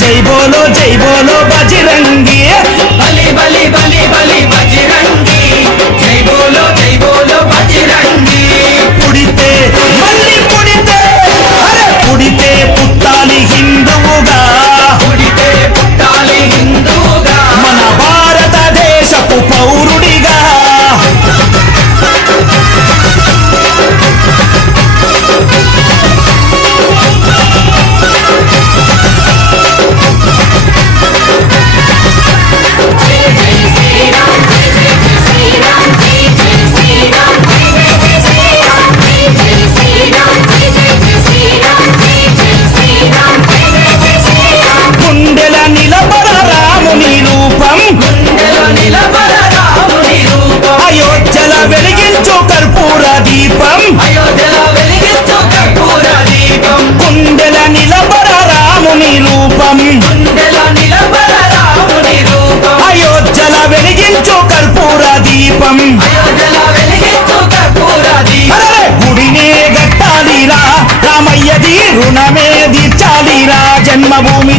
这一波浪 వెలిగించో కర్పూర దీపం. కుండెల నిలబర రాముని రూపం. అయోధ్యల వెలిగించో కర్పూర దీపం. గుడినే గట్టాలిరా. రామయ్యది రుణమే తీర్చాలిరా జన్మభూమి